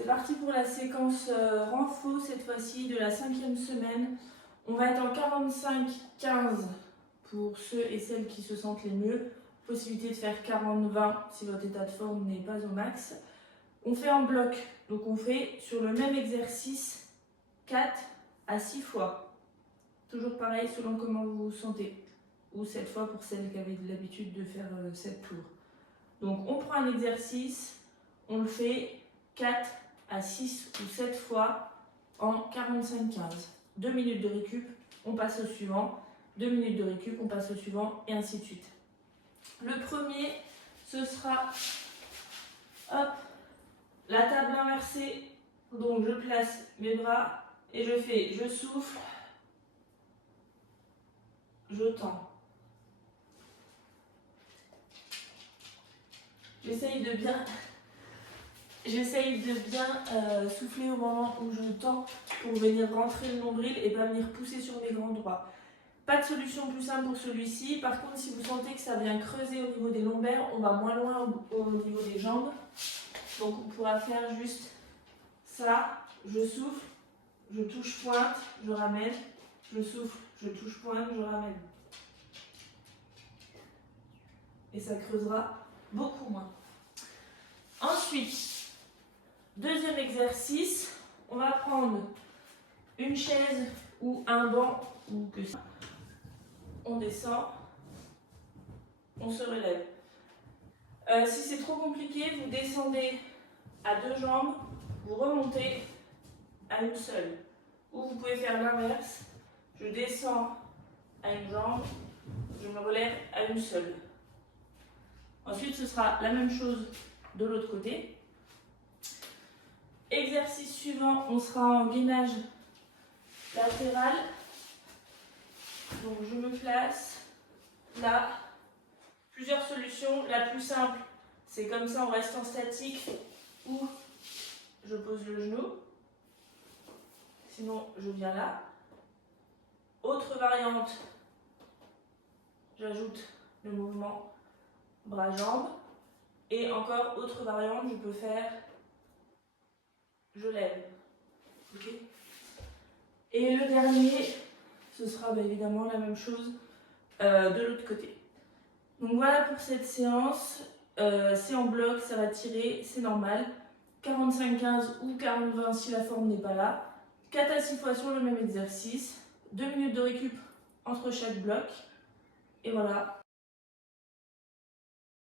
C'est parti pour la séquence renfo, cette fois-ci de la 5e semaine. On va être en 45-15 pour ceux et celles qui se sentent les mieux. Possibilité de faire 40-20 si votre état de forme n'est pas au max. On fait en bloc, donc on fait sur le même exercice 4 à 6 fois. Toujours pareil selon comment vous vous sentez. Ou 7 fois pour celles qui avaient l'habitude de faire 7 tours. Donc on prend un exercice, on le fait 4 à 6 ou 7 fois en 45-15. 2 minutes de récup, on passe au suivant. 2 minutes de récup, on passe au suivant et ainsi de suite. Le premier, ce sera hop, la table inversée. Donc je place mes bras et je souffle, je tends. J'essaye de bien souffler au moment où je tends pour venir rentrer le nombril et pas venir pousser sur mes grands droits. Pas de solution plus simple pour celui-ci. Par contre, si vous sentez que ça vient creuser au niveau des lombaires, on va moins loin au niveau des jambes. Donc on pourra faire juste ça. Je souffle, je touche pointe, je ramène. Je souffle, je touche pointe, je ramène. Et ça creusera beaucoup moins. Ensuite, deuxième exercice, on va prendre une chaise ou un banc ou que ça. On descend, on se relève. Si c'est trop compliqué, vous descendez à deux jambes, vous remontez à une seule. Ou vous pouvez faire l'inverse. Je descends à une jambe, je me relève à une seule. Ensuite, ce sera la même chose de l'autre côté. Exercice suivant, on sera en gainage latéral. Donc je me place là. Plusieurs solutions. La plus simple, c'est comme ça en restant statique ou je pose le genou. Sinon, je viens là. Autre variante, j'ajoute le mouvement bras-jambes. Et encore, autre variante, je peux faire je lève. Okay. Et le dernier, ce sera évidemment la même chose de l'autre côté. Donc voilà pour cette séance. C'est en bloc, ça va tirer, c'est normal. 45-15 ou 40-20 si la forme n'est pas là. 4 à 6 fois sur le même exercice. 2 minutes de récup entre chaque bloc. Et voilà,